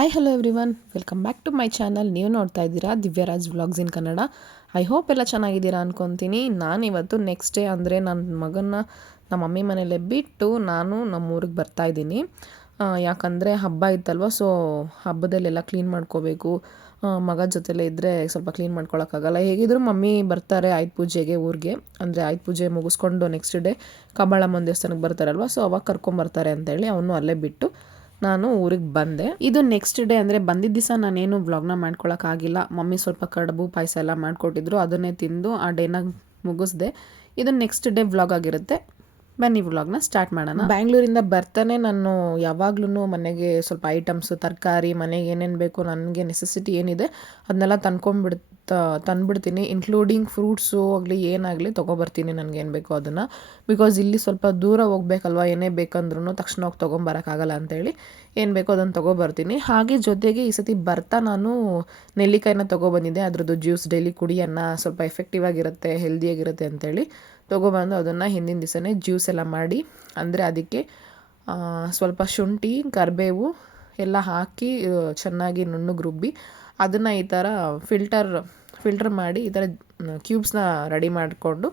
Hi hello everyone, welcome back to my channel. ನೀವು ನೋಡ್ತಾ ಇದ್ದೀರಾ Divyaraj vlogs in Kannada. I hope ಎಲ್ಲ ಚೆನ್ನಾಗಿದ್ದೀರಾ ಅಂದ್ಕೊತೀನಿ. ನಾನಿವತ್ತು ನೆಕ್ಸ್ಟ್ ಡೇ ಅಂದರೆ ನನ್ನ ಮಗನ್ನ ನಮ್ಮ ಮಮ್ಮಿ ಮನೇಲೆ ಬಿಟ್ಟು ನಾನು ನಮ್ಮ ಊರಿಗೆ ಬರ್ತಾಯಿದ್ದೀನಿ. ಯಾಕಂದರೆ ಹಬ್ಬ ಇತ್ತಲ್ವ, ಸೊ ಹಬ್ಬದಲ್ಲೆಲ್ಲ ಕ್ಲೀನ್ ಮಾಡ್ಕೋಬೇಕು. ಮಗ ಜೊತೆಲೇ ಇದ್ದರೆ ಸ್ವಲ್ಪ ಕ್ಲೀನ್ ಮಾಡ್ಕೊಳಕ್ಕಾಗಲ್ಲ. ಹೇಗಿದ್ರು ಮಮ್ಮಿ ಬರ್ತಾರೆ ಆಯುಧ ಪೂಜೆಗೆ ಊರಿಗೆ. ಅಂದರೆ ಆಯುಧ ಪೂಜೆ ಮುಗಿಸ್ಕೊಂಡು ನೆಕ್ಸ್ಟ್ ಡೇ ಕಬ್ಬಾಳಮ್ಮನ ದೇವಸ್ಥಾನಕ್ಕೆ ಬರ್ತಾರಲ್ವ, ಸೊ ಅವಾಗ ಕರ್ಕೊಂಬರ್ತಾರೆ ಅಂತೇಳಿ ಅವನು ಅಲ್ಲೇ ಬಿಟ್ಟು ನಾನು ಊರಿಗೆ ಬಂದೆ. ಇದು ನೆಕ್ಸ್ಟ್ ಡೇ ಅಂದರೆ ಬಂದಿದ್ದ ದಿವಸ ನಾನೇನು ವ್ಲಾಗ್ನ ಮಾಡ್ಕೊಳಕ್ಕಾಗಿಲ್ಲ. ಮಮ್ಮಿ ಸ್ವಲ್ಪ ಕಡುಬು ಪಾಯಸ ಎಲ್ಲ ಮಾಡಿಕೊಟ್ಟಿದ್ರು, ಅದನ್ನೇ ತಿಂದು ಆ ಡೇನ ಮುಗಿಸ್ದೆ. ಇದು ನೆಕ್ಸ್ಟ್ ಡೇ ವ್ಲಾಗ್ ಆಗಿರುತ್ತೆ. ಬನ್ನಿ ವ್ಲಾಗ್ನ ಸ್ಟಾರ್ಟ್ ಮಾಡೋಣ. ಬ್ಯಾಂಗ್ಳೂರಿಂದ ಬರ್ತಾನೆ ನಾನು ಯಾವಾಗ್ಲೂ ಮನೆಗೆ ಸ್ವಲ್ಪ ಐಟಮ್ಸು, ತರಕಾರಿ, ಮನೆಗೆ ಏನೇನು ಬೇಕು, ನನಗೆ ನೆಸೆಸಿಟಿ ಏನಿದೆ ಅದನ್ನೆಲ್ಲ ತಂದುಬಿಡ್ತೀನಿ. ಇನ್ಕ್ಲೂಡಿಂಗ್ ಫ್ರೂಟ್ಸು ಆಗಲಿ ಏನಾಗಲಿ ತೊಗೊಬರ್ತೀನಿ ನನಗೇನು ಬೇಕೋ ಅದನ್ನು. ಬಿಕಾಸ್ ಇಲ್ಲಿ ಸ್ವಲ್ಪ ದೂರ ಹೋಗ್ಬೇಕಲ್ವ, ಏನೇ ಬೇಕಂದ್ರೂ ತಕ್ಷಣ ಹೋಗಿ ತೊಗೊಂಬರೋಕ್ಕಾಗಲ್ಲ ಅಂತೇಳಿ ಏನು ಬೇಕೋ ಅದನ್ನು ತೊಗೊಬರ್ತೀನಿ. ಹಾಗೆ ಜೊತೆಗೆ ಈ ಸತಿ ಬರ್ತಾ ನಾನು ನೆಲ್ಲಿಕಾಯಿನ ತೊಗೊಬಂದಿದ್ದೆ. ಅದ್ರದ್ದು ಜ್ಯೂಸ್ ಡೈಲಿ ಕುಡಿಯೋಣ, ಸ್ವಲ್ಪ ಎಫೆಕ್ಟಿವ್ ಆಗಿರುತ್ತೆ, ಹೆಲ್ದಿಯಾಗಿರುತ್ತೆ ಅಂತೇಳಿ ತೊಗೊಬಂದು ಅದನ್ನು ಹಿಂದಿನ ದಿವಸನೇ ಜ್ಯೂಸ್ ಎಲ್ಲ ಮಾಡಿ, ಅಂದರೆ ಅದಕ್ಕೆ ಸ್ವಲ್ಪ ಶುಂಠಿ, ಕರಿಬೇವು ಎಲ್ಲ ಹಾಕಿ ಚೆನ್ನಾಗಿ ನುಣ್ಣಗೆ ರುಬ್ಬಿ ಅದನ್ನು ಈ ಥರ ಫಿಲ್ಟರ್ ಮಾಡಿ ಈ ಥರ ಕ್ಯೂಬ್ಸ್ನ ರೆಡಿ ಮಾಡಿಕೊಂಡು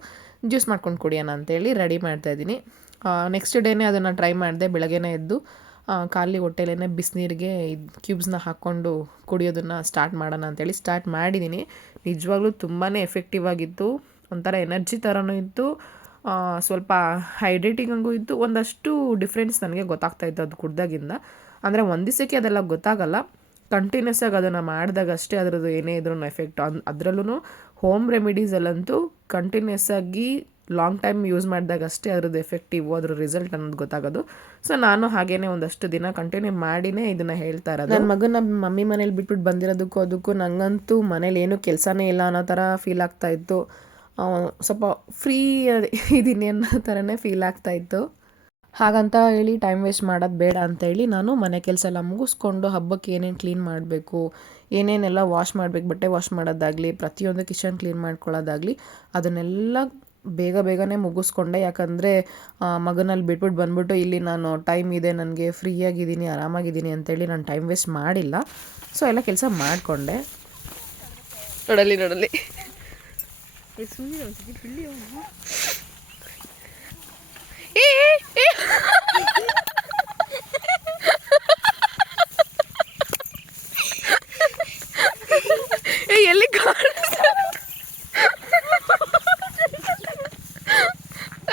ಜ್ಯೂಸ್ ಮಾಡ್ಕೊಂಡು ಕುಡಿಯೋಣ ಅಂತೇಳಿ ರೆಡಿ ಮಾಡ್ತಾಯಿದ್ದೀನಿ. ನೆಕ್ಸ್ಟ್ ಡೇನೇ ಅದನ್ನು ಟ್ರೈ ಮಾಡಿದೆ. ಬೆಳಗ್ಗೆನೇ ಎದ್ದು ಖಾಲಿ ಹೊಟ್ಟೆಲೇ ಬಿಸಿನೀರಿಗೆ ಕ್ಯೂಬ್ಸ್ನ ಹಾಕ್ಕೊಂಡು ಕುಡಿಯೋದನ್ನು ಸ್ಟಾರ್ಟ್ ಮಾಡೋಣ ಅಂತೇಳಿ ಸ್ಟಾರ್ಟ್ ಮಾಡಿದ್ದೀನಿ. ನಿಜವಾಗ್ಲೂ ತುಂಬಾ ಎಫೆಕ್ಟಿವ್ ಆಗಿತ್ತು. ಒಂಥರ ಎನರ್ಜಿ ಥರನೂ ಇತ್ತು, ಸ್ವಲ್ಪ ಹೈಡ್ರೇಟಿಂಗು ಇತ್ತು. ಒಂದಷ್ಟು ಡಿಫ್ರೆನ್ಸ್ ನನಗೆ ಗೊತ್ತಾಗ್ತಾಯಿತ್ತು ಅದು ಕುಡ್ದಾಗಿಂದ. ಅಂದರೆ ಒಂದು ದಿವಸಕ್ಕೆ ಅದೆಲ್ಲ ಗೊತ್ತಾಗಲ್ಲ, ಕಂಟಿನ್ಯೂಸ್ ಆಗಿ ಅದನ್ನು ಮಾಡಿದಾಗ ಅಷ್ಟೇ ಅದರದ್ದು ಏನೇ ಇದ್ರೂ ಎಫೆಕ್ಟ್. ಅದರಲ್ಲೂ ಹೋಮ್ ರೆಮಿಡೀಸಲ್ಲಂತೂ ಕಂಟಿನ್ಯೂಸ್ ಆಗಿ ಲಾಂಗ್ ಟೈಮ್ ಯೂಸ್ ಮಾಡಿದಾಗ ಅಷ್ಟೇ ಅದ್ರದ್ದು ಎಫೆಕ್ಟಿವ್, ಅದ್ರ ರಿಸಲ್ಟ್ ಅನ್ನೋದು ಗೊತ್ತಾಗೋದು. ಸೊ ನಾನು ಹಾಗೇನೆ ಒಂದಷ್ಟು ದಿನ ಕಂಟಿನ್ಯೂ ಮಾಡಿನೇ ಇದನ್ನು ಹೇಳ್ತಾ ಇರೋದು. ನನ್ನ ಮಗನ ಮಮ್ಮಿ ಮನೇಲಿ ಬಿಟ್ಬಿಟ್ಟು ಬಂದಿರೋದಕ್ಕೂ ಅದಕ್ಕೂ ನನಗಂತೂ ಮನೇಲಿ ಏನೂ ಕೆಲಸನೇ ಇಲ್ಲ ಅನ್ನೋ ಥರ ಫೀಲ್ ಆಗ್ತಾಯಿತ್ತು. ಸ್ವಲ್ಪ ಫ್ರೀ ಇದೀನಿ ಅನ್ನೋ ಥರನೇ ಫೀಲ್ ಆಗ್ತಾಯಿತ್ತು. ಹಾಗಂತ ಹೇಳಿ ಟೈಮ್ ವೇಸ್ಟ್ ಮಾಡೋದು ಬೇಡ ಅಂತೇಳಿ ನಾನು ಮನೆ ಕೆಲಸ ಎಲ್ಲ ಮುಗಿಸ್ಕೊಂಡು ಹಬ್ಬಕ್ಕೆ ಏನೇನು ಕ್ಲೀನ್ ಮಾಡಬೇಕು, ಏನೇನೆಲ್ಲ ವಾಶ್ ಮಾಡಬೇಕು, ಬಟ್ಟೆ ವಾಶ್ ಮಾಡೋದಾಗಲಿ, ಪ್ರತಿಯೊಂದು ಕಿಚನ್ ಕ್ಲೀನ್ ಮಾಡ್ಕೊಳ್ಳೋದಾಗಲಿ ಅದನ್ನೆಲ್ಲ ಬೇಗನೆ ಮುಗಿಸ್ಕೊಂಡೆ. ಯಾಕಂದರೆ ಮಗನಲ್ಲಿ ಬಿಟ್ಬಿಟ್ಟು ಬಂದ್ಬಿಟ್ಟು ಇಲ್ಲಿ ನಾನು ಟೈಮ್ ಇದೆ, ನನಗೆ ಫ್ರೀಯಾಗಿದ್ದೀನಿ, ಆರಾಮಾಗಿದ್ದೀನಿ ಅಂತೇಳಿ ನಾನು ಟೈಮ್ ವೇಸ್ಟ್ ಮಾಡಿಲ್ಲ. ಸೊ ಎಲ್ಲ ಕೆಲಸ ಮಾಡಿಕೊಂಡೆ. ನೋಡಲಿ ಎಲ್ಲಿ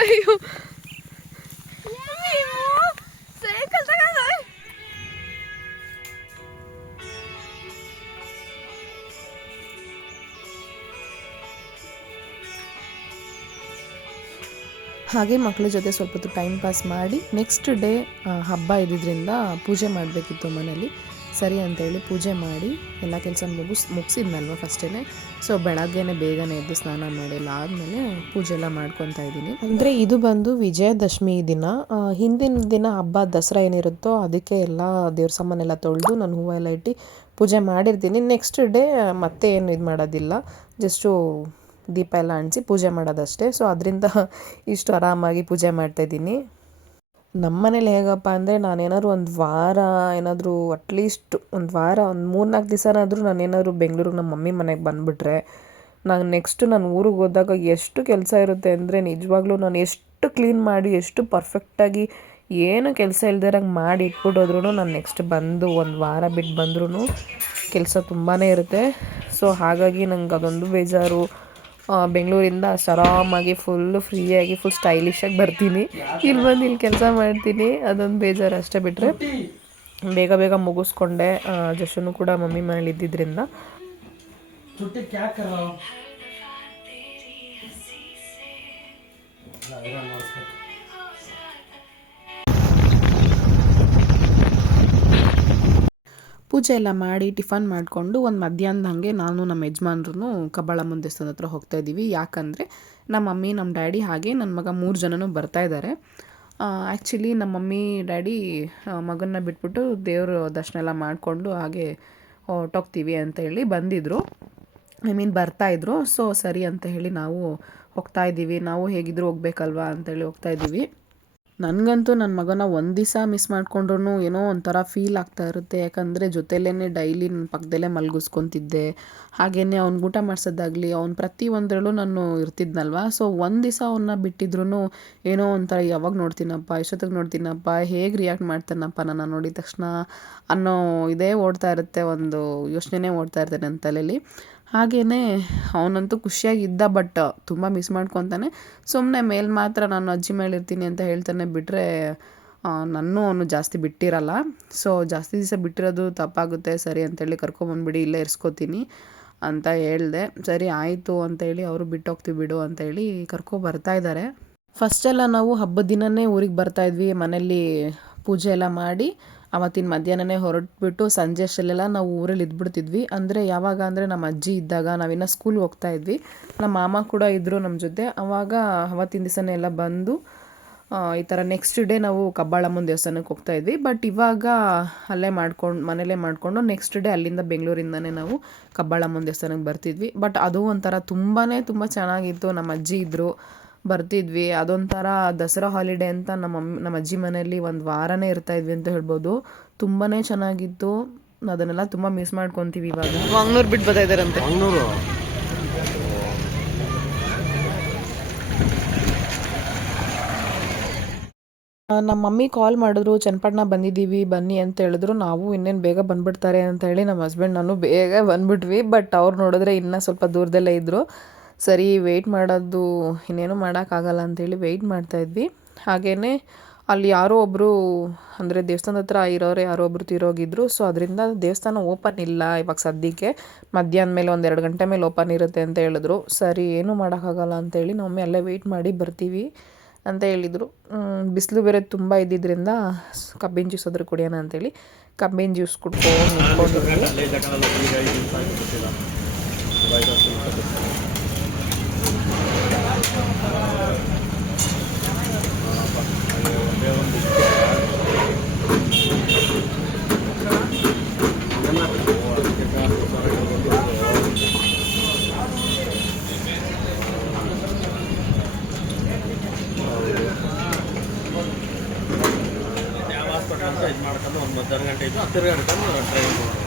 ಅಯ್ಯೋ ಹಾಗೆ ಮಕ್ಕಳ ಜೊತೆ ಸ್ವಲ್ಪ ಹೊತ್ತು ಟೈಮ್ ಪಾಸ್ ಮಾಡಿ ನೆಕ್ಸ್ಟ್ ಡೇ ಹಬ್ಬ ಇದ್ದಿದ್ದರಿಂದ ಪೂಜೆ ಮಾಡಬೇಕಿತ್ತು ಮನೇಲಿ. ಸರಿ ಅಂತೇಳಿ ಪೂಜೆ ಮಾಡಿ ಎಲ್ಲ ಕೆಲಸ ಮುಗಿಸಿದ್ನಲ್ವ ಫಸ್ಟೇ. ಸೊ ಬೆಳಗ್ಗೆನೇ ಬೇಗನೆ ಎದ್ದು ಸ್ನಾನ ಮಾಡಿಲ್ಲ ಆದಮೇಲೆ ಪೂಜೆ ಎಲ್ಲ ಮಾಡ್ಕೊತಾ ಇದ್ದೀನಿ. ಅಂದರೆ ಇದು ಬಂದು ವಿಜಯದಶಮಿ ದಿನ. ಹಿಂದಿನ ದಿನ ಹಬ್ಬ ದಸರಾ ಏನಿರುತ್ತೋ ಅದಕ್ಕೆ ಎಲ್ಲ ದೇವ್ರ ಸಾಮಾನೆಲ್ಲ ತೊಳೆದು ನಾನು ಹೂವೆಲ್ಲ ಇಟ್ಟು ಪೂಜೆ ಮಾಡಿರ್ತೀನಿ. ನೆಕ್ಸ್ಟ್ ಡೇ ಮತ್ತೆ ಏನು ಇದು ಮಾಡೋದಿಲ್ಲ, ಜಸ್ಟು ದೀಪ ಎಲ್ಲ ಅಂಟಿಸಿ ಪೂಜೆ ಮಾಡೋದಷ್ಟೇ. ಸೊ ಅದರಿಂದ ಇಷ್ಟು ಆರಾಮಾಗಿ ಪೂಜೆ ಮಾಡ್ತಾಯಿದ್ದೀನಿ. ನಮ್ಮ ಮನೇಲಿ ಹೇಗಪ್ಪ ಅಂದರೆ ನಾನೇನಾದ್ರು ಒಂದು ವಾರ ಏನಾದರೂ ಅಟ್ಲೀಸ್ಟ್ ಒಂದು 3-4 ದಿವಸನಾದರೂ ನಾನೇನಾದ್ರು ಬೆಂಗಳೂರಿಗೆ ನಮ್ಮ ಮಮ್ಮಿ ಮನೆಗೆ ಬಂದುಬಿಟ್ರೆ, ನಾನು ನೆಕ್ಸ್ಟು ನಾನು ಊರಿಗೆ ಹೋದಾಗ ಎಷ್ಟು ಕೆಲಸ ಇರುತ್ತೆ ಅಂದರೆ ನಿಜವಾಗ್ಲೂ ನಾನು ಎಷ್ಟು ಕ್ಲೀನ್ ಮಾಡಿ ಎಷ್ಟು ಪರ್ಫೆಕ್ಟಾಗಿ ಏನು ಕೆಲಸ ಇಲ್ದಿರಂಗೆ ಮಾಡಿ ಇಟ್ಬಿಟ್ಟೋದ್ರೂ ನಾನು ನೆಕ್ಸ್ಟ್ ಬಂದು ಒಂದು ವಾರ ಬಿಟ್ಟು ಬಂದ್ರೂ ಕೆಲಸ ತುಂಬಾ ಇರುತ್ತೆ. ಸೊ ಹಾಗಾಗಿ ನಂಗೆ ಅದೊಂದು ಬೇಜಾರು. ಬೆಂಗಳೂರಿಂದ ಅಷ್ಟು ಆರಾಮಾಗಿ ಫುಲ್ಲು ಫ್ರೀಯಾಗಿ ಫುಲ್ ಸ್ಟೈಲಿಶಾಗಿ ಬರ್ತೀನಿ, ಇಲ್ಲಿ ಬಂದು ಇಲ್ಲಿ ಕೆಲಸ ಮಾಡ್ತೀನಿ, ಅದೊಂದು ಬೇಜಾರು ಅಷ್ಟೇ. ಬಿಟ್ಟರೆ ಬೇಗ ಮುಗಿಸ್ಕೊಂಡೆ. ಜಶನು ಕೂಡ ಮಮ್ಮಿ ಮನೇಲಿ ಇದ್ದಿದ್ದರಿಂದ ಪೂಜೆ ಎಲ್ಲ ಮಾಡಿ ಟಿಫನ್ ಮಾಡಿಕೊಂಡು ಒಂದು ಮಧ್ಯಾಹ್ನದ ಹಾಗೆ ನಾನು ನಮ್ಮ ಯಜಮಾನ್ರು ಕಬ್ಬಾಳಮ್ಮನ ದೇವಸ್ಥಾನದ ಹತ್ರ ಹೋಗ್ತಾಯಿದ್ದೀವಿ. ಯಾಕಂದರೆ ನಮ್ಮ ಮಮ್ಮಿ, ನಮ್ಮ ಡ್ಯಾಡಿ ಹಾಗೆ ನನ್ನ ಮಗ 3 ಜನನೂ ಬರ್ತಾಯಿದ್ದಾರೆ. ಆ್ಯಕ್ಚುಲಿ ನಮ್ಮ ಮಮ್ಮಿ ಡ್ಯಾಡಿ ಮಗನ್ನ ಬಿಟ್ಬಿಟ್ಟು ದೇವ್ರ ದರ್ಶನ ಎಲ್ಲ ಮಾಡಿಕೊಂಡು ಹಾಗೆ ಹೊರ್ಟೋಗ್ತೀವಿ ಅಂತ ಹೇಳಿ ಬಂದಿದ್ದರು, ಬರ್ತಾಯಿದ್ರು. ಸೊ ಸರಿ ಅಂತ ಹೇಳಿ ನಾವು ಹೋಗ್ತಾಯಿದ್ದೀವಿ. ನಾವು ಹೇಗಿದ್ರು ಹೋಗ್ಬೇಕಲ್ವಾ ಅಂತೇಳಿ ಹೋಗ್ತಾಯಿದ್ದೀವಿ. ನನಗಂತೂ ನನ್ನ ಮಗನ ಒಂದು ದಿವಸ ಮಿಸ್ ಮಾಡ್ಕೊಂಡ್ರೂ ಏನೋ ಒಂಥರ ಫೀಲ್ ಆಗ್ತಾ ಇರುತ್ತೆ. ಯಾಕಂದರೆ ಜೊತೆಯಲ್ಲೇ ಡೈಲಿ ನನ್ನ ಪಕ್ಕದಲ್ಲೇ ಮಲಗಿಸ್ಕೊತಿದ್ದೆ. ಹಾಗೆಯೇ ಅವ್ನಿಗೆ ಊಟ ಮಾಡಿಸೋದಾಗಲಿ, ಅವ್ನು ಪ್ರತಿಯೊಂದರಲ್ಲೂ ನಾನು ಇರ್ತಿದ್ನಲ್ವ. ಸೊ ಒಂದು ದಿವಸ ಅವನ್ನ ಬಿಟ್ಟಿದ್ರೂ ಏನೋ ಒಂಥರ ಯಾವಾಗ ನೋಡ್ತೀನಪ್ಪ, ಎಷ್ಟೊತ್ತಿಗೆ ನೋಡ್ತೀನಪ್ಪ, ಹೇಗೆ ರಿಯಾಕ್ಟ್ ಮಾಡ್ತಾನಪ್ಪ ನನ್ನ ನೋಡಿದ ತಕ್ಷಣ ಅನ್ನೋ ಇದೇ ಓಡ್ತಾ ಇರುತ್ತೆ, ಒಂದು ಯೋಚನೆನೇ ಓಡ್ತಾ ಇರುತ್ತೆ ನನ್ನ ತಲೆಯಲ್ಲಿ. ಹಾಗೆಯೇ ಅವನಂತೂ ಖುಷಿಯಾಗಿದ್ದ, ಬಟ್ ತುಂಬ ಮಿಸ್ ಮಾಡ್ಕೊತಾನೆ. ಸುಮ್ಮನೆ ಮೇಲೆ ಮಾತ್ರ ನಾನು ಅಜ್ಜಿ ಮೇಲೆ ಇರ್ತೀನಿ ಅಂತ ಹೇಳ್ತಾನೆ ಬಿಟ್ಟರೆ ನನ್ನೂ ಅವನು ಜಾಸ್ತಿ ಬಿಟ್ಟಿರಲ್ಲ. ಸೊ ಜಾಸ್ತಿ ದಿವಸ ಬಿಟ್ಟಿರೋದು ತಪ್ಪಾಗುತ್ತೆ, ಸರಿ ಅಂತೇಳಿ ಕರ್ಕೊಂಬಂದ್ಬಿಡಿ, ಇಲ್ಲೇ ಇರಿಸ್ಕೋತೀನಿ ಅಂತ ಹೇಳಿದೆ. ಸರಿ ಆಯಿತು ಅಂತೇಳಿ ಅವರು ಬಿಟ್ಟೋಗ್ತೀವಿ ಬಿಡು ಅಂತೇಳಿ ಬರ್ತಾಯಿದ್ದಾರೆ. ಫಸ್ಟೆಲ್ಲ ನಾವು ಹಬ್ಬದ ದಿನವೇ ಊರಿಗೆ ಬರ್ತಾಯಿದ್ವಿ. ಮನೇಲಿ ಪೂಜೆ ಎಲ್ಲ ಮಾಡಿ ಅವತ್ತಿನ ಮಧ್ಯಾಹ್ನನೇ ಹೊರಟ್ಬಿಟ್ಟು ಸಂಜೆ ಅಷ್ಟಲ್ಲೆಲ್ಲ ನಾವು ಊರಲ್ಲಿ ಇದ್ಬಿಡ್ತಿದ್ವಿ. ಅಂದರೆ ಯಾವಾಗ ಅಂದರೆ ನಮ್ಮ ಅಜ್ಜಿ ಇದ್ದಾಗ ನಾವಿನ್ನು ಸ್ಕೂಲ್ಗೆ ಹೋಗ್ತಾಯಿದ್ವಿ. ನಮ್ಮ ಮಾಮ ಕೂಡ ಇದ್ದರು ನಮ್ಮ ಜೊತೆ. ಆವಾಗ ಅವತ್ತಿನ ದಿವಸನೇ ಎಲ್ಲ ಬಂದು ಈ ಥರ ನೆಕ್ಸ್ಟ್ ಡೇ ನಾವು ಕಬ್ಬಾಳಮ್ಮನ ದೇವಸ್ಥಾನಕ್ಕೆ ಹೋಗ್ತಾಯಿದ್ವಿ. ಬಟ್ ಇವಾಗ ಅಲ್ಲೇ ಮನೇಲೇ ಮಾಡಿಕೊಂಡು ನೆಕ್ಸ್ಟ್ ಡೇ ಅಲ್ಲಿಂದ ಬೆಂಗಳೂರಿಂದನೇ ನಾವು ಕಬ್ಬಾಳಮ್ಮನ ದೇವಸ್ಥಾನಕ್ಕೆ ಬರ್ತಿದ್ವಿ. ಬಟ್ ಅದು ಒಂಥರ ತುಂಬ ಚೆನ್ನಾಗಿತ್ತು. ನಮ್ಮ ಅಜ್ಜಿ ಇದ್ದರು, ಬರ್ತಿದ್ವಿ. ಅದೊಂಥರ ದಸರಾ ಹಾಲಿಡೇ ಅಂತ ನಮ್ಮ ಅಜ್ಜಿ ಮನೆಯಲ್ಲಿ ಒಂದು ವಾರನೇ ಇರ್ತಾಯಿದ್ವಿ ಅಂತ ಹೇಳ್ಬೋದು. ತುಂಬಾ ಚೆನ್ನಾಗಿತ್ತು. ಅದನ್ನೆಲ್ಲ ತುಂಬ ಮಿಸ್ ಮಾಡ್ಕೊತೀವಿ ಇವಾಗ. ಮಂಗ್ಳೂರು ಬಿಟ್ಟು ಬರ್ತಾ ಇದ್ದಾರಂತೆ. ನಮ್ಮ ಮಮ್ಮಿ ಕಾಲ್ ಮಾಡಿದ್ರು, ಚನ್ನಪಟ್ಟಣ ಬಂದಿದ್ದೀವಿ ಬನ್ನಿ ಅಂತ ಹೇಳಿದ್ರು. ನಾವು ಇನ್ನೇನು ಬೇಗ ಬಂದುಬಿಡ್ತಾರೆ ಅಂತ ಹೇಳಿ ನಮ್ಮ ಹಸ್ಬೆಂಡ್ ನಾನು ಬೇಗ ಬಂದುಬಿಟ್ವಿ. ಬಟ್ ಅವ್ರು ನೋಡಿದ್ರೆ ಇನ್ನೂ ಸ್ವಲ್ಪ ದೂರದಲ್ಲೇ ಇದ್ದರು. ಸರಿ ವೆಯ್ಟ್ ಮಾಡೋದು ಇನ್ನೇನು ಮಾಡೋಕ್ಕಾಗಲ್ಲ ಅಂಥೇಳಿ ವೆಯ್ಟ್ ಮಾಡ್ತಾಯಿದ್ವಿ. ಹಾಗೆಯೇ ಅಲ್ಲಿ ಯಾರೋ ಒಬ್ಬರು ಅಂದರೆ ದೇವಸ್ಥಾನದ ಹತ್ರ ಇರೋರು ಯಾರೋ ಒಬ್ಬರು ತೀರೋಗಿದ್ರು. ಸೊ ಅದರಿಂದ ದೇವಸ್ಥಾನ ಓಪನ್ ಇಲ್ಲ ಇವಾಗ ಸದ್ಯಕ್ಕೆ. ಮಧ್ಯಾಹ್ನ ಮೇಲೆ 1-2 ಗಂಟೆ ಮೇಲೆ ಓಪನ್ ಇರುತ್ತೆ ಅಂತ ಹೇಳಿದ್ರು. ಸರಿ ಏನೂ ಮಾಡೋಕ್ಕಾಗಲ್ಲ ಅಂತೇಳಿ ನಮ್ಮಮ್ಮಿ ಅಲ್ಲೇ ವೆಯ್ಟ್ ಮಾಡಿ ಬರ್ತೀವಿ ಅಂತ ಹೇಳಿದರು. ಬಿಸಿಲು ಬೇರೆ ತುಂಬ ಇದ್ದಿದ್ದರಿಂದ ಕಬ್ಬಿನ ಜ್ಯೂಸ್ ಆದರೂ ಕುಡಿಯೋಣ ಅಂತೇಳಿ ಕಬ್ಬಿನ ಜ್ಯೂಸ್ ಕುಡ್ಕೊಂಡು ನಿಂತ್ಕೊಂಡಿದ್ವಿ. ಇದು ಮಾಡ್ಕೊಂಡು ಒಂದು 12 ಗಂಟೆ ಇದ್ದು ತಿರುಗಾಡ್ಕೊಂಡು ಡ್ರೈವ್ ಮಾಡೋದು.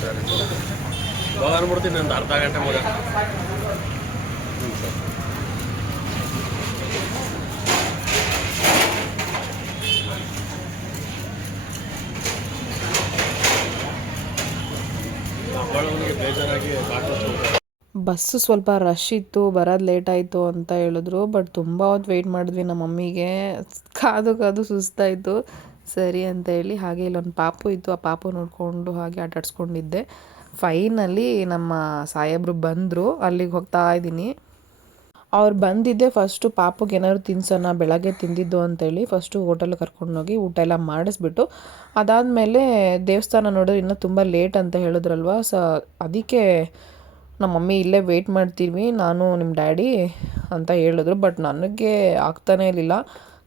ಸರಿ ಹೋಗ್ಬಿಡ್ತೀನಿ ಒಂದು ಅರ್ಧ ಗಂಟೆ ಮಗ. ಸರ್ ಹಬ್ಬಳಿಗೆ ಬೇಜಾರಾಗಿ ಬಸ್ಸು ಸ್ವಲ್ಪ ರಶ್ ಇತ್ತು, ಬರೋದು ಲೇಟ್ ಆಯಿತು ಅಂತ ಹೇಳಿದ್ರು. ಬಟ್ ತುಂಬ ಹೊತ್ತು ವೆಯ್ಟ್ ಮಾಡಿದ್ವಿ. ನಮ್ಮ ಮಮ್ಮಿಗೆ ಕಾದು ಸುಸ್ತಾಯಿತು. ಸರಿ ಅಂತ ಹೇಳಿ ಹಾಗೆ ಇಲ್ಲೊಂದು ಪಾಪು ಇತ್ತು, ಆ ಪಾಪು ನೋಡಿಕೊಂಡು ಹಾಗೆ ಆಟಾಡ್ಸ್ಕೊಂಡಿದ್ದೆ. ಫೈನಲಿ ನಮ್ಮ ಸಾಹೇಬರು ಬಂದರು, ಅಲ್ಲಿಗೆ ಹೋಗ್ತಾ ಇದ್ದೀನಿ. ಅವ್ರು ಬಂದಿದ್ದೆ ಫಸ್ಟು ಪಾಪುಗೆ ಏನಾದ್ರು ತಿನ್ಸೋಣ, ಬೆಳಗ್ಗೆ ತಿಂದಿದ್ದು ಅಂತೇಳಿ ಫಸ್ಟು ಹೋಟೆಲ್ಗೆ ಕರ್ಕೊಂಡೋಗಿ ಊಟ ಎಲ್ಲ ಮಾಡಿಸ್ಬಿಟ್ಟು ಅದಾದಮೇಲೆ ದೇವಸ್ಥಾನ ನೋಡಿದ್ರೆ ಇನ್ನೂ ತುಂಬ ಲೇಟ್ ಅಂತ ಹೇಳಿದ್ರಲ್ವ. ಅದಕ್ಕೆ ನಮ್ಮ ಮಮ್ಮಿ ಇಲ್ಲೇ ವೆಯ್ಟ್ ಮಾಡ್ತೀವಿ ನಾನು ನಿಮ್ಮ ಡ್ಯಾಡಿ ಅಂತ ಹೇಳಿದ್ರು. ಬಟ್ ನನಗೆ ಆಗ್ತಾನೇ ಇರಲಿಲ್ಲ,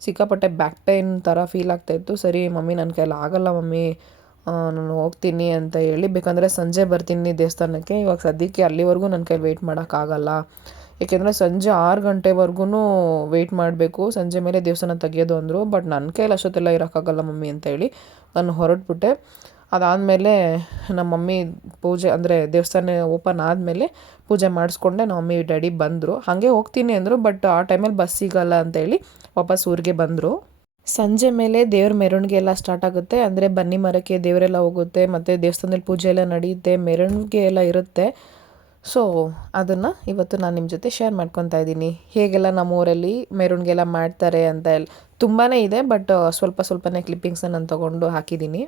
ಸಿಕ್ಕಾಪಟ್ಟೆ ಬ್ಯಾಕ್ ಪೇನ್ ಥರ ಫೀಲ್ ಆಗ್ತಾಯಿತ್ತು. ಸರಿ ಮಮ್ಮಿ ನನ್ನ ಕೈಯಲ್ಲಿ ಆಗಲ್ಲ ಮಮ್ಮಿ, ನಾನು ಹೋಗ್ತೀನಿ ಅಂತ ಹೇಳಿ, ಬೇಕಂದರೆ ಸಂಜೆ ಬರ್ತೀನಿ ದೇವಸ್ಥಾನಕ್ಕೆ, ಇವಾಗ ಸದ್ಯಕ್ಕೆ ಅಲ್ಲಿವರೆಗೂ ನನ್ನ ಕೈಲಿ ವೆಯ್ಟ್ ಮಾಡೋಕ್ಕಾಗಲ್ಲ. ಏಕೆಂದರೆ ಸಂಜೆ 6 ಗಂಟೆವರೆಗೂ ವೆಯ್ಟ್ ಮಾಡಬೇಕು, ಸಂಜೆ ಮೇಲೆ ದೇವಸ್ಥಾನ ತೆಗಿಯೋದು ಅಂದರು. ಬಟ್ ನನ್ನ ಕೈಲಿ ಅಷ್ಟೊತ್ತೆಲ್ಲ ಇರೋಕ್ಕಾಗಲ್ಲ ಮಮ್ಮಿ ಅಂತೇಳಿ ನಾನು ಹೊರಟ್ಬಿಟ್ಟೆ. ಅದಾದಮೇಲೆ ನಮ್ಮ ಮಮ್ಮಿ ಪೂಜೆ ಅಂದರೆ ದೇವಸ್ಥಾನ ಓಪನ್ ಆದಮೇಲೆ ಪೂಜೆ ಮಾಡಿಸ್ಕೊಂಡೆ. ನಮ್ಮ ಮಮ್ಮಿ ಡ್ಯಾಡಿ ಬಂದರು, ಹಾಗೆ ಹೋಗ್ತೀನಿ ಅಂದರು. ಬಟ್ ಆ ಟೈಮಲ್ಲಿ ಬಸ್ ಸಿಗಲ್ಲ ಅಂತೇಳಿ ವಾಪಸ್ ಊರಿಗೆ ಬಂದರು. ಸಂಜೆ ಮೇಲೆ ದೇವ್ರ ಮೆರವಣಿಗೆ ಎಲ್ಲ ಸ್ಟಾರ್ಟ್ ಆಗುತ್ತೆ. ಅಂದರೆ ಬನ್ನಿ ಮರಕ್ಕೆ ದೇವರೆಲ್ಲ ಹೋಗುತ್ತೆ, ಮತ್ತು ದೇವಸ್ಥಾನದಲ್ಲಿ ಪೂಜೆ ಎಲ್ಲ ನಡೆಯುತ್ತೆ, ಮೆರವಣಿಗೆ ಎಲ್ಲ ಇರುತ್ತೆ. ಸೊ ಅದನ್ನು ಇವತ್ತು ನಾನು ನಿಮ್ಮ ಜೊತೆ ಶೇರ್ ಮಾಡ್ಕೊತಾ ಇದ್ದೀನಿ, ಹೇಗೆಲ್ಲ ನಮ್ಮೂರಲ್ಲಿ ಮೆರವಣಿಗೆ ಎಲ್ಲ ಮಾಡ್ತಾರೆ ಅಂತ. ತುಂಬಾ ಇದೆ, ಬಟ್ ಸ್ವಲ್ಪನೇ ಕ್ಲಿಪ್ಪಿಂಗ್ಸನ್ನು ನಾನು ತೊಗೊಂಡು ಹಾಕಿದ್ದೀನಿ.